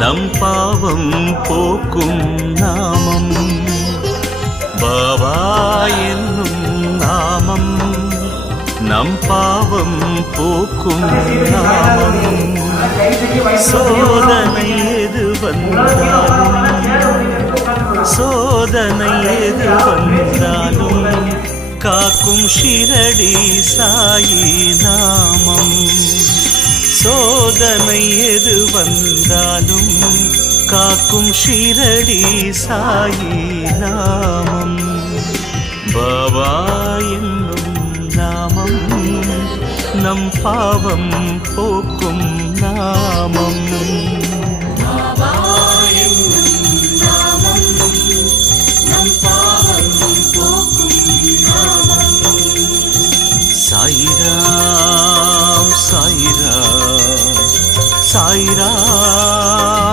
நம் பாவம் போக்கும் நாமம். பாபா என்னும் நாமம் நம் பாவம் போக்கும் நாமம். சோதனை எது வந்தாலும் சோதனை எது வந்தாலும் காக்கும் ஷிரடி சாயி நாமம். சோதனை எது வந்தாலும் காக்கும் ஷிரடி சாயி நாமம். பாபா என்னும் நாமம் நம் பாவம் போக்கும் நாமம். சாயிராம் சாயிராம் சாயிராம்